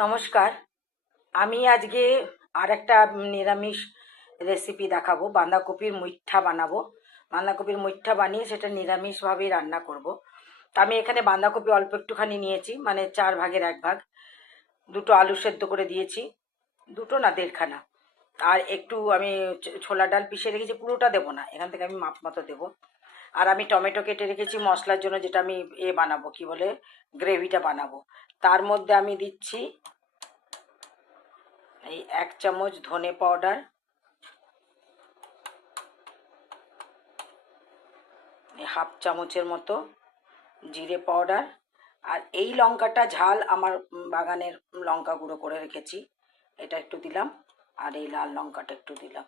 নমস্কার। আমি আজকে আর একটা নিরামিষ রেসিপি দেখাবো। বাঁধাকপির মুইঠা বানাবো। বাঁধাকপির মুইঠা বানিয়ে সেটা নিরামিষভাবেই রান্না করব। তো আমি এখানে বাঁধাকপি অল্প একটুখানি নিয়েছি, মানে 4 ভাগের 1 ভাগ। দুটো আলু সেদ্ধ করে দিয়েছি, দুটো না 1.5খানা। আর একটু আমি ছোলার ডাল পিষে রেখেছি, পুরোটা দেবো না, এখান থেকে আমি মাপ মতো দেবো। আর আমি টমেটো কেটে রেখেছি মশলার জন্য, যেটা আমি বানাবো, কি বলে, গ্রেভিটা বানাবো। তার মধ্যে আমি দিচ্ছি এই 1 চামচ ধনে পাউডার, হাফ চামচের মতো জিরে পাউডার। আর এই লঙ্কাটা ঝাল আমার বাগানের লঙ্কা গুঁড়ো করে রেখেছি, এটা একটু দিলাম। আর এই লাল লঙ্কাটা একটু দিলাম।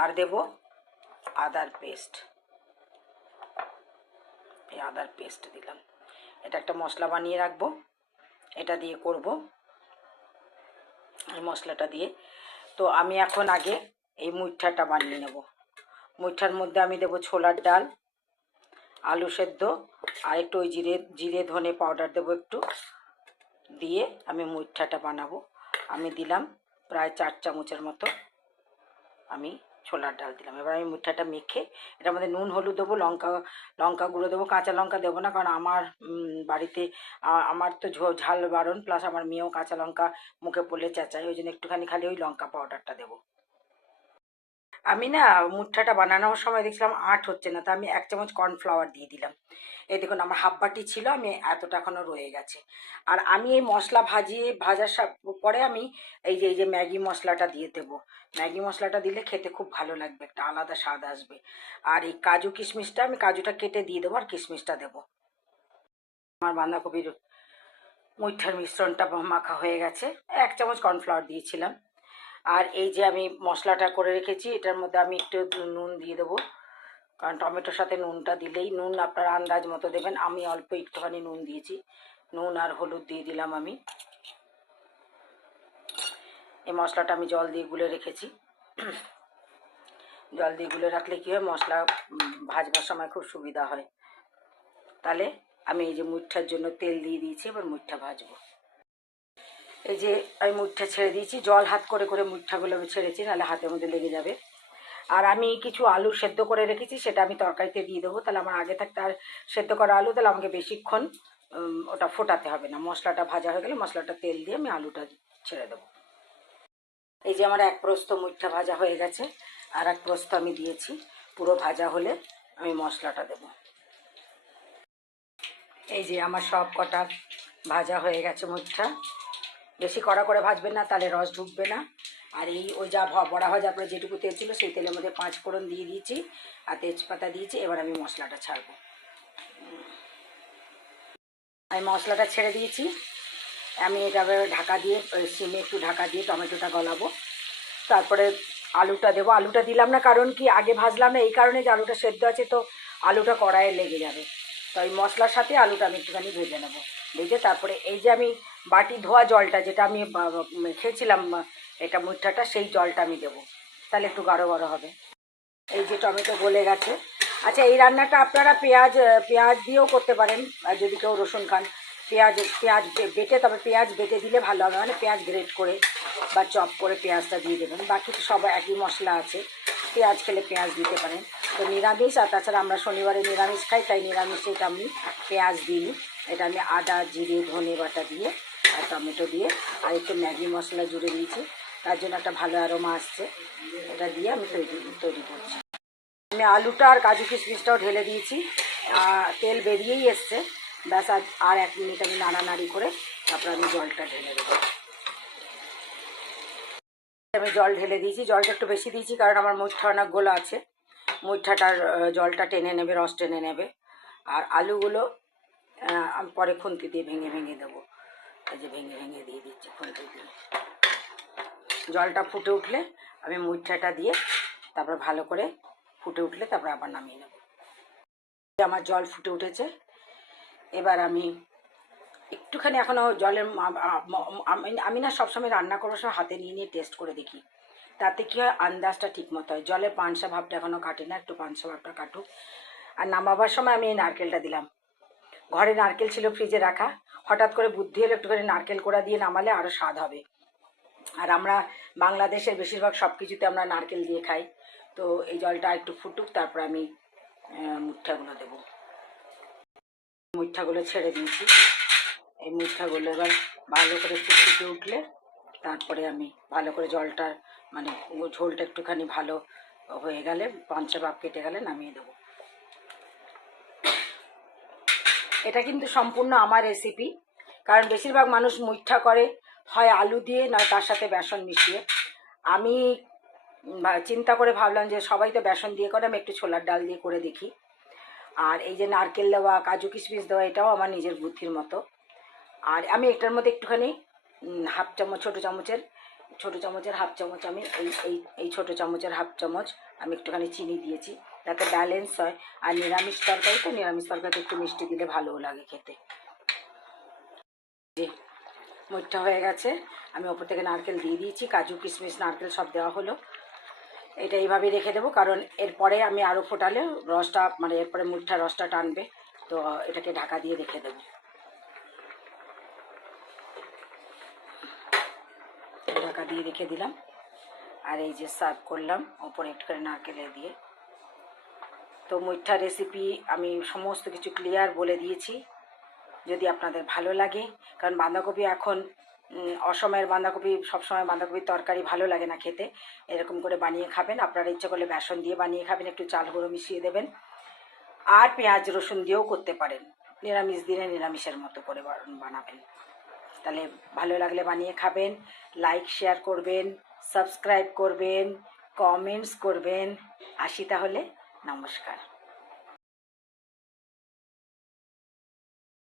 আর দেব আদার পেস্ট, এই আদার পেস্ট দিলাম। এটা একটা মশলা বানিয়ে রাখবো, এটা দিয়ে করব এই মশলাটা দিয়ে। তো আমি এখন আগে এই মুইঠাটা বানিয়ে নেব। মুইঠার মধ্যে আমি দেবো ছোলার ডাল, আলু সেদ্ধ, আর একটু ওই জিরে ধনে পাউডার দেবো একটু, দিয়ে আমি মুইঠাটা বানাবো। আমি দিলাম প্রায় 4 চামচের মতো আমি ছোলার ডাল দিলাম। এবার আমি মুইঠাটা মেখে এটার মধ্যে নুন হলুদ দেবো, লঙ্কা গুঁড়ো দেবো। কাঁচা লঙ্কা দেবো না, কারণ আমার বাড়িতে আমার তো ঝাল বারণ, প্লাস আমার মেয়েও কাঁচা লঙ্কা মুখে পড়লে চেঁচায়, ওই জন্য একটুখানি খালি ওই লঙ্কা পাউডারটা দেবো। আমি না মুঠাটা বানানোর সময় দেখছিলাম আট হচ্ছে না, তা আমি 1 চামচ কর্নফ্লাওয়ার দিয়ে দিলাম। এই দেখুন আমার হাফ বাটি ছিল, আমি এতটা এখনও রয়ে গেছে। আর আমি এই মশলা ভাজার পরে আমি এই যে ম্যাগি মশলাটা দিয়ে দেবো। ম্যাগি মশলাটা দিলে খেতে খুব ভালো লাগবে, একটা আলাদা স্বাদ আসবে। আর এই কাজু কিশমিশটা, আমি কাজুটা কেটে দিয়ে দেবো, আর কিশমিশটা দেবো। আমার বাঁধাকপির মুইঠার মিশ্রণটা মাখা হয়ে গেছে। 1 চামচ কর্নফ্লাওয়ার দিয়েছিলাম। আর এই যে আমি মশলাটা করে রেখেছি, এটার মধ্যে আমি একটু নুন দিয়ে দেবো, কারণ টমেটোর সাথে নুনটা দিলেই, নুন আপনার আন্দাজ মতো দেবেন। আমি অল্প একটুখানি নুন দিয়েছি, নুন আর হলুদ দিয়ে দিলাম আমি। এই মশলাটা আমি জল দিয়ে গুলে রেখেছি। জল দিয়ে গুলে রাখলে কী হয়, মশলা ভাজবার সময় খুব সুবিধা হয়। তাহলে আমি এই যে মুইঠার জন্য তেল দিয়ে দিয়েছি, এবার মুইঠা ভাজবো। এই যে আমি মুইঠা ছেড়ে দিয়েছি, জল হাত করে করে মুইঠাগুলো আমি ছেড়েছি, নাহলে হাতের মধ্যে লেগে যাবে। আর আমি কিছু আলু সেদ্ধ করে রেখেছি, সেটা আমি তরকারিতে দিয়ে দেবো। তাহলে আমার আগে থাকতে আর সেদ্ধ করা আলু, তাহলে আমাকে বেশিক্ষণ ওটা ফোটাতে হবে না। মশলাটা ভাজা হয়ে গেলে মশলাটা তেল দিয়ে আমি আলুটা ছেড়ে দেবো। এই যে আমার 1 প্রস্থ মুইঠা ভাজা হয়ে গেছে, আর 1 প্রস্থ আমি দিয়েছি। পুরো ভাজা হলে আমি মশলাটা দেব। এই যে আমার সব কটা ভাজা হয়ে গেছে মুইঠা। বেশি কড়া করে ভাজবেন না, তাহলে রস ঢুকবে না। আর ওই যা বড়া ভাজার পরে যেটুকু তেল ছিল, সেই তেলের মধ্যে 5 ফোড়ন দিয়ে দিয়েছি, আর তেজপাতা দিয়েছি। এবার আমি মশলাটা ছাড়বো। আমি মশলাটা ছেড়ে দিয়েছি। আমি এটা ঢাকা দিয়ে, সিমে একটু ঢাকা দিয়ে টমেটোটা গলাবো। তারপরে আলুটা দেবো। আলুটা দিলাম না, কারণ কি, আগে ভাজলাম না, এই কারণে যে আলুটা সেদ্ধ আছে, তো আলুটা কড়াইয়ে লেগে যাবে। তো এই মশলার সাথে আলুটা আমি একটুখানি ভেজে নেবো। ভেজে তারপরে এই যে আমি বাটি ধোয়া জলটা, যেটা আমি খেয়েছিলাম এটা মুইঠাটা, সেই জলটা আমি দেবো, তাহলে একটু গাঢ় গাঢ় হবে। এই যে টমেটো গলে গেছে। আচ্ছা, এই রান্নাটা আপনারা পেঁয়াজ দিয়েও করতে পারেন, আর যদি কেউ রসুন খান। পেঁয়াজ বেটে, তবে পেঁয়াজ বেটে দিলে ভালো হবে, মানে পেঁয়াজ গ্রেট করে বা চপ করে পেঁয়াজটা দিয়ে দেবেন। বাকি তো সব একই মশলা আছে, পেঁয়াজ খেলে পেঁয়াজ দিতে পারেন। তো নিরামিষ, আর তাছাড়া আমরা শনিবারে নিরামিষ খাই, তাই নিরামিষে এটা আমি পেঁয়াজ দিই। এটা আমি আদা জিরে ধনে বাটা দিয়ে আর টমেটো দিয়ে আর একটু ম্যাগি মশলা জুড়ে দিয়েছি, তার জন্য একটা ভালো অ্যারোমা আসছে। এটা দিয়ে আমি তৈরি করছি। আমি আলুটা আর কাজু কিশমিশটাও ঢেলে দিয়েছি, তেল বেরিয়েই এসছে। ব্যাস, আর 1 মিনিট আমি নাড়ানাড়ি করে তারপর আমি জলটা ঢেলে দেবো। আমি জল ঢেলে দিয়েছি, জলটা একটু বেশি দিয়েছি, কারণ আমার মুইঠা অনেক গোলা আছে। মুইঠাটার জলটা টেনে নেবে, রস টেনে নেবে। আর আলুগুলো আমি পরে খুন্তি দিয়ে ভেঙে ভেঙে দেবো। এই যে ভেঙে ভেঙে দিয়ে দিচ্ছি খুন্তি দিয়ে। জলটা ফুটে উঠলে আমি মুইঠাটা দিয়ে তারপর ভালো করে ফুটে উঠলে তারপর আবার নামিয়ে নেব। আমার জল ফুটে উঠেছে। এবার আমি একটুখানি এখনও জলের, আমি না সবসময় রান্না করার সময় হাতে নিয়ে নিয়ে টেস্ট করে দেখি, তাতে কী হয়, আন্দাজটা ঠিক মতো হয়। জলের পানসা ভাবটা এখনও কাটে না, একটু পানসা ভাবটা কাটুক। আর নামাবার সময় আমি এই নারকেলটা দিলাম। ঘরে নারকেল ছিল ফ্রিজে রাখা, হঠাৎ করে বুদ্ধি হলে একটুখানি নারকেল কোড়া দিয়ে নামালে আরও স্বাদ হবে। আর আমরা বাংলাদেশের বেশিরভাগ সব কিছুতে আমরা নারকেল দিয়ে খাই। তো এই জলটা একটু ফুটুক, তারপর আমি মুঠাগুলো দেবো। মুঠাগুলো ছেড়ে দিয়েছি। এই মুঠাগুলো এবার ভালো করে ফুটে উঠলে তারপরে আমি ভালো করে জলটা মানে ঝোলটা একটুখানি ভালো হয়ে গেলে, পাঞ্চা ভাব কেটে গেলে নামিয়ে দেবো। এটা কিন্তু সম্পূর্ণ আমার রেসিপি, কারণ বেশিরভাগ মানুষ মুইঠা করে হয় আলু দিয়ে, নয় তার সাথে বেসন মিশিয়ে। আমি চিন্তা করে ভাবলাম যে সবাই তো বেসন দিয়ে করে, আমি একটু ছোলার ডাল দিয়ে করে দেখি। আর এই যে নারকেল দেওয়া, কাজু কিশমিশ দেওয়া, এটাও আমার নিজের বুদ্ধির মতো। আর আমি এটার মধ্যে একটুখানি হাফ চামচ, ছোটো চামচের হাফ চামচ, আমি এই ছোটো চামচের হাফ চামচ আমি একটুখানি চিনি দিয়েছি, যাতে ব্যালেন্স হয়। আর নিরামিষ তরকারি তো, নিরামিষ তরকারিতে একটু মিষ্টি দিলে ভালোও লাগে খেতে। যে মুঠটা হয়ে গেছে, আমি ওপর থেকে নারকেল দিয়ে দিয়েছি, কাজু কিশমিশ নারকেল সব দেওয়া হলো। এটা এইভাবেই রেখে দেবো, কারণ এরপরে আমি আরও ফোটালে রসটা মানে এরপরে মুঠার রসটা টানবে, তো এটাকে ঢাকা দিয়ে রেখে দেবো। ঢাকা দিয়ে রেখে দিলাম। আর এই যে সার্ভ করলাম ওপরে একটুখানি নারকেলে দিয়ে। তো মুঠা রেসিপি আমি সমস্ত কিছু ক্লিয়ার বলে দিয়েছি। যদি আপনাদের ভালো লাগে, কারণ বাঁধাকপি এখন অসময়ের বাঁধাকপি, সবসময় বাঁধাকপির তরকারি ভালো লাগে না খেতে, এরকম করে বানিয়ে খাবেন। আপনারা ইচ্ছে করলে বেসন দিয়ে বানিয়ে খাবেন, একটু চাল গুঁড়ো মিশিয়ে দেবেন। আর পেঁয়াজ রসুন দিয়েও করতে পারেন, নিরামিষ দিনে নিরামিষের মতো করে বানাবেন। তাহলে ভালো লাগলে বানিয়ে খাবেন, লাইক শেয়ার করবেন, সাবস্ক্রাইব করবেন, কমেন্টস করবেন। আসি তাহলে, নমস্কার।